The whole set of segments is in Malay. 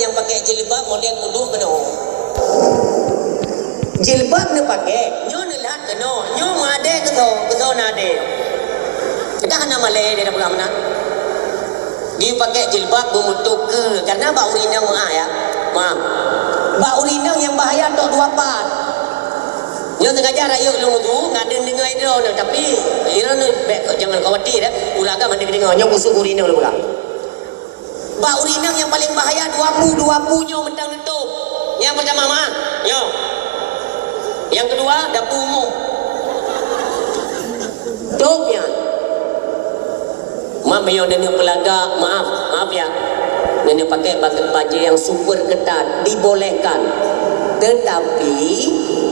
yang pakai jilbab model muduk kena. Jilbab ni pakai, nyo ni lah kena, nyo made keso nade. Kita hana malai dia pegang mana? Dia pakai jilbab bermutuk ke, karena bau rinang ya, maaf. Bau rinang yang bahaya tok 24. Nyo sengaja rakyat lu tu ngaden dengar itu, tapi ni jangan khawatir dah. Ulaga mana dengar, nyo busuk urinang lu pegang. Bau rinang yang paling bahaya 20 nyo mentang nutup. Yang pertama maaf, nyo. Yang kedua dapur umum. Topnya. Mak yang nenek pelaga, maaf ya. Nenek pakai baju yang super ketat dibolehkan. Tetapi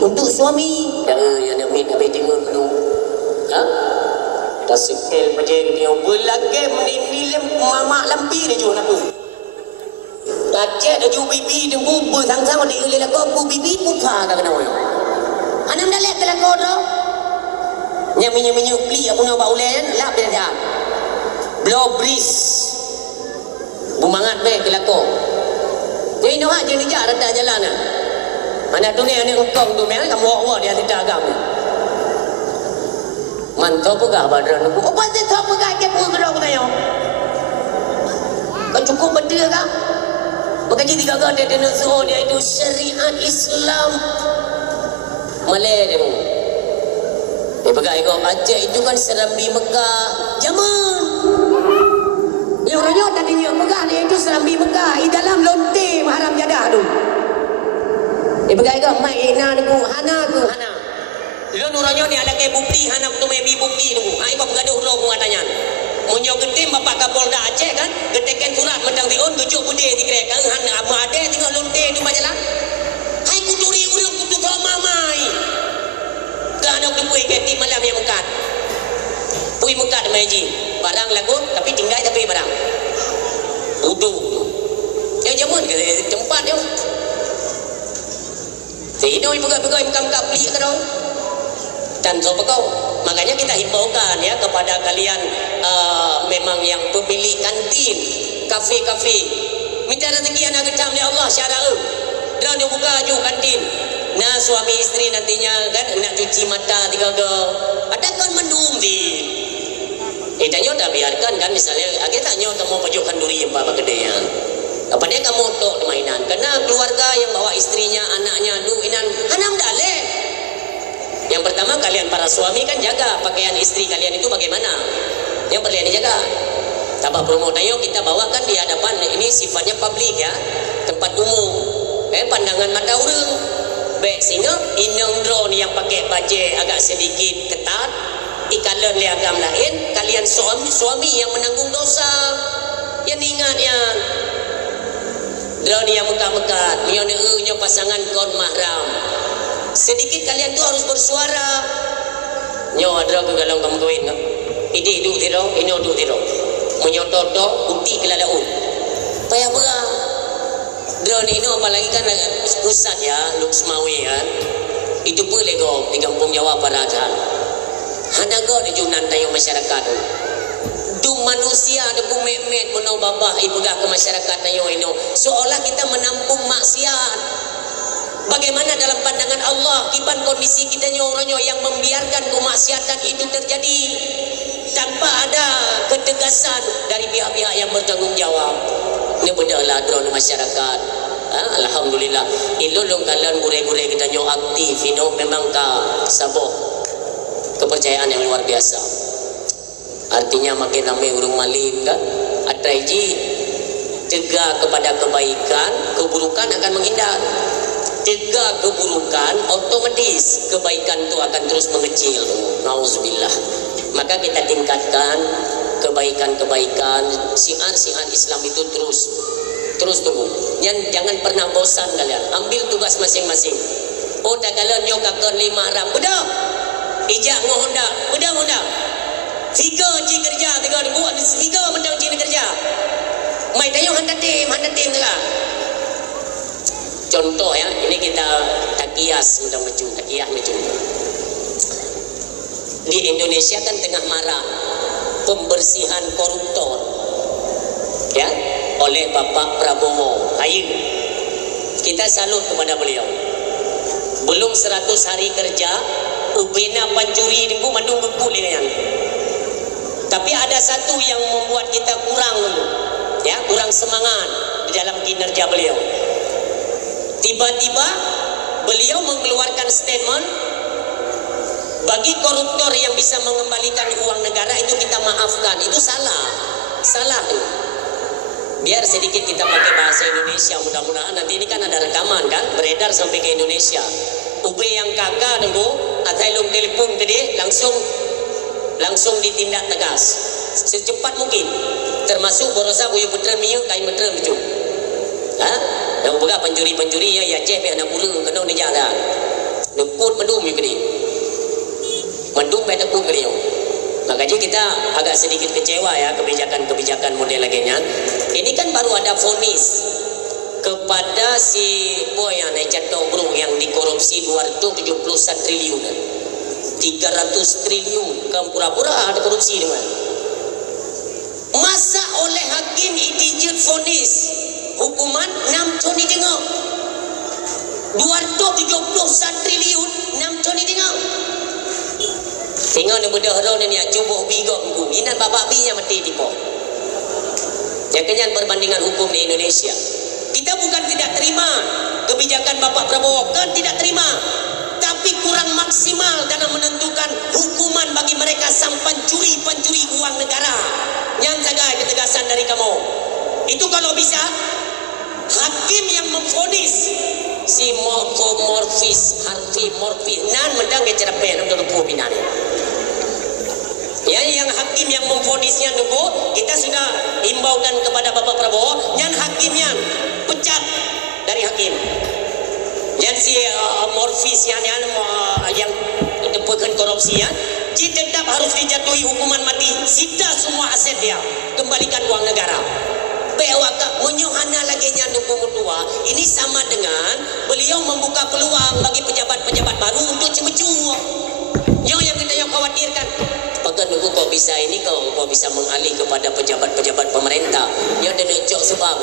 untuk suami, yang nenek habis tengok dulu. Ha? Tasikil baju dia belage menilem mamak lampi dia jual aku. Aceh dah jual bibi dia bubur sang-sang dia ilih lagu bu bibi buka tak kena orang. Anam dah lihat lagu tu. Nyami-nyami pli apa nak baulen lap dia dah. Blow breeze. Bumangat baik lagu. Jadi noh aja ni jak rada jalan ah. Mana tu ni anak engkong tu memang kamu awak dia tidak agam. Mantap pegah badan aku. Apa sih tak pegah ke pun kerana aku tanya. Kau cukup benda kah? Maka jadi gagal dia nak suruh dia itu syariat Islam. Malay dia. Dia pegang ikut Aceh itu kan Serambi Mekah. Zaman. Yang orangnya tadi dia pegang dia itu Serambi Mekah. Di dalam lonte haram jadah tu. Dia pegang ikut Mak Ina tu. Hana tu. Hana. Dia orangnya ni ada kayak bukti. Hana tu mebi bukti tu. Ha, ikut bergaduh roh katanya. Munyo gentim Bapak Kapolda Aceh kan. Getekan surat mentang diun. Gejuk bude tigrek kan. Hana abu ada tengok lonte tu macam lah. Hai kuduri urang kutu kau mamai. Kerana aku pui keti malam yang mekat. Pui mekat maji. Barang lagu tapi tinggal tapi barang. Wudu. Ya jaman ke tempat dia. Tidak pegang-pegang muka-muka beli ke dong. Dan so kau. Makanya kita himbaukan ya kepada kalian memang yang pemilik kantin, kafe-kafe. Minta rezeki anak kecam ya Allah syara. Dan dia buka aju kantin. Nah suami isteri nantinya kan nak cuci mata tiga ke. Ada kan mendung di. Tanya dah biarkan kan misalnya kita tanya kamu pajuk kanduri apa kedean. Apa dia kamu tok di mainan. Karena keluarga yang bawa istrinya, anaknya duinan hanam dale. Yang pertama kalian para suami kan jaga pakaian istri kalian itu bagaimana. Yang perlu dijaga. Tabah promo tayo kita bawakan di hadapan ini sifatnya publik ya. Tempat umum. Pandangan mata orang. Baik sehingga inang drone yang pakai baju agak sedikit ketat, ikalan le agam lain, kalian suami yang menanggung dosa. Yang ingat yang drone yang mekat-mekat, nyo pasangan kon mahram. Sedikit kalian tu harus bersuara. Nyo ada ke galong kamu kawin kan? Ide duk tiro, ino duk tiro. Menyotot uti kelalaun. Payah berang. Drone ini apalagi kan pusat ya, Luxmawi kan. Itu pun lego di kampung Jawa Barat. Hanago di junan tayo masyarakat. Du manusia ada bumek-mek menau babah ibegah ke masyarakat tayo ino. Seolah kita menampung maksiat. Bagaimana dalam pandangan Allah kiban kondisi kita orangnya yang membiarkan kemaksiatan itu terjadi tanpa ada ketegasan dari pihak-pihak yang bertanggung jawab. Ini benar drone masyarakat. Alhamdulillah. Ilolong kalian gure-gure kita nyo aktif. Ini memang saboh kepercayaan yang luar biasa. Artinya makin ramai urung malim kan. Atraiji cegah kepada kebaikan, keburukan akan menghindar. Cegah keburukan, otomatis kebaikan itu akan terus mengecil. Nauzubillah. Maka kita tingkatkan kebaikan-kebaikan, siar-siar Islam itu terus tumbuh. Jangan pernah bosan kalian. Ambil tugas masing-masing. Oh tak kalian nyokakan 5 haram. Bedah. Ijak ngohonda. Bedah. 3 ci kerja 3 buat 3 mendang ci kerja. Mai tayo handa tim lah. Contoh ya, ini kita takias mudah maju, takiyah maju. Di Indonesia kan tengah marah pembersihan koruptor. Ya, oleh Bapak Prabowo. Ayo kita salut kepada beliau. Belum 100 hari kerja, ubena pancuri ni pun mandung bekul dengan. Tapi ada satu yang membuat kita kurang dulu, ya, kurang semangat di dalam kinerja beliau. Tiba-tiba beliau mengeluarkan statement, bagi koruptor yang bisa mengembalikan uang negara itu kita maafkan. Itu salah tu. Biar sedikit kita pakai bahasa Indonesia, mudah-mudahan nanti ini kan ada rekaman kan, beredar sampai ke Indonesia. Ube yang kakak dulu, atailung telepon ke dia, langsung ditindak tegas secepat mungkin. Termasuk borosa buyu putra miu kai metra becu. Yang buka pencuri-pencuri ya cep anak burung kena ni jalan. Dekut mendum ke dia. Mendum pada dekut ke dia. Makanya kita agak sedikit kecewa ya kebijakan-kebijakan model lainnya. Ini kan baru ada vonis kepada si boy yang naik jatuh bro yang dikorupsi 271 triliun. 300 triliun kan pura-pura ada korupsi dengan. Masa oleh hakim itijut vonis hukuman 6 tahun tengok. 271 triliun 6 tahun tengok. Tengok ni mudah orang ni cuba bigok hukum. Inan bapak binya mati tipu. Yang kenyan perbandingan hukum di Indonesia. Kita bukan tidak terima kebijakan Bapak Prabowo, kan tidak terima. Tapi kurang maksimal dalam menentukan hukuman bagi mereka sang pencuri uang negara. Yang jaga ketegasan dari kamu. Itu kalau bisa hakim yang memvonis si Harvey Morfis nan mendang ke cerpen untuk lupa binan. Ya, yang hakim yang memvonisnya nunggu, kita sudah imbaukan kepada Bapak Prabowo, yang hakimnya pecat dari hakim. Yang si Morfis yang tepukan korupsi ya, dia tetap harus dijatuhi hukuman mati. Sita semua aset dia, kembalikan uang negara. Bewaka menyuhana lagi nya nunggu mutua. Ini sama dengan beliau membuka peluang bagi pejabat-pejabat baru untuk cemecu. Yang kita yang khawatirkan. Pakai nunggu kau bisa ini kau bisa mengalih kepada pejabat-pejabat pemerintah. Yang dia necok sebab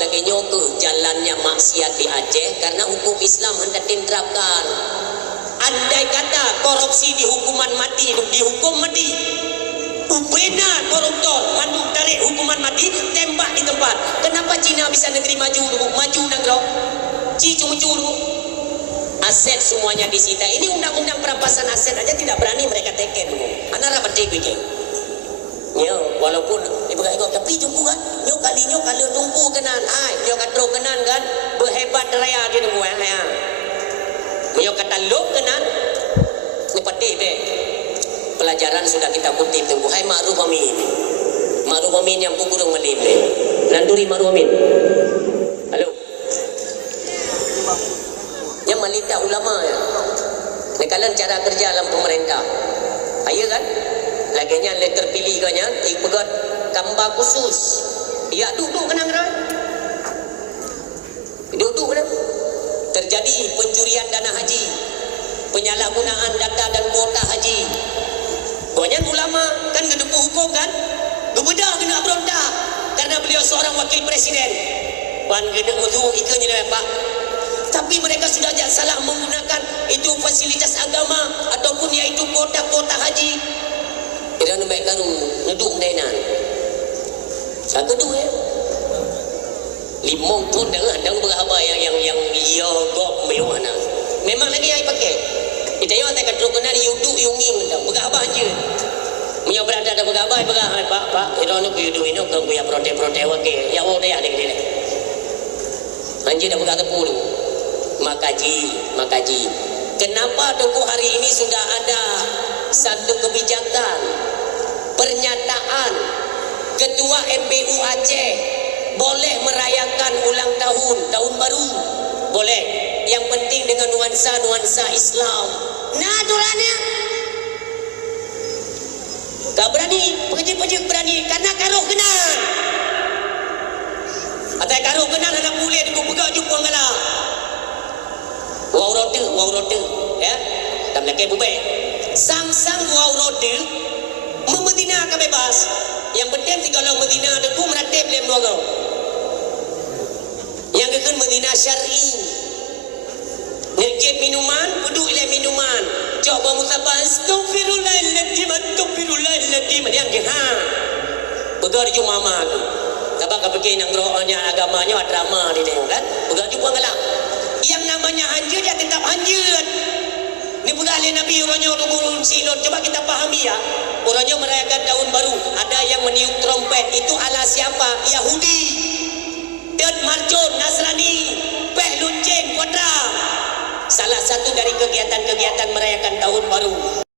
lagi nyoku jalannya maksiat di Aceh karena hukum Islam hendak diterapkan. Andai kata korupsi dihukuman mati, dihukum mati. Ubena koruptor manduk tarik hukuman mati, tembak di tempat. Kenapa Cina bisa negeri maju dulu? Maju negara. Cuma dulu. Aset semuanya disita. Ini undang-undang perampasan aset aja tidak berani mereka teken dulu. Anak rapat bikin. Ya, walaupun ibu-ibu tapi tunggu kan. Nyo kalau tunggu kenan, nyo katro kenan kan berhebat raya dia tunggu ya. Nyo kata lok kenan. Ni pati be. Pelajaran sudah kita kutip tunggu. Hai Ma'ruf Amin. Ma'ruf Amin yang pugurung malim be. Landuri Ma'ruf Amin. Halo. Yang melindah ulama ya. Nekalan cara kerja dalam pemerintah. Ayo kan? Laginya letter pilih kanya, ikut gambar khusus. Ya duduk kenang kan? Duduk kan? Terjadi pencurian dana haji, penyalahgunaan data dan kuota haji. Banyak ulama kan kedepu hukum kan? Bebedah kena berontak karena beliau seorang wakil presiden. Wan kena mutu ikannya Pak. Tapi mereka sudah salah menggunakan itu fasilitas agama ataupun yaitu kuota haji. Kira nak baik karu ngeduk dainan. Kedua limong pun dah berapa yang ia gop mewana. Memang lagi ai pakai. Kita yo tak kadro kena yuduk yunging dah berapa je. Punya berada dah berapa Pak ira nak yuduk ini ke punya prote-prote wake. Ya oh dia ada dia. Anjir dah berapa puluh. Makaji. Kenapa tunggu hari ini sudah ada satu kebijakan pernyataan Ketua MPU Aceh boleh merayakan ulang tahun baru boleh, yang penting dengan nuansa Islam. Nah aturannya tak berani pejik berani karena karuh kenan atai karuh kenan anak boleh aku pegang jumpa ngala wau rote ya tam lagi bubek sang wau rote memedina ka bebas Yang penting tiga orang Medina ada ku meratib lem dua kau. Yang kedua Medina syar'i. Nerkep minuman, duduk le minuman. Coba musabah astaghfirullahaladzim, astaghfirullahaladzim. Yang ke ha. Begar ju mama tu. Sebab kau pergi nang rohnya agamanya drama di dia kan. Begar ju puang galak. Yang namanya hanjir dia tetap hanjir. Ni budaya Nabi orangnya urun silon. Coba kita pahami ya. Orangnya merayakan tahun baru. Ada yang meniup trompet. Itu ala siapa? Yahudi. Dan marjon Nasrani. Peh lunceng kuadra. Salah satu dari kegiatan-kegiatan merayakan tahun baru.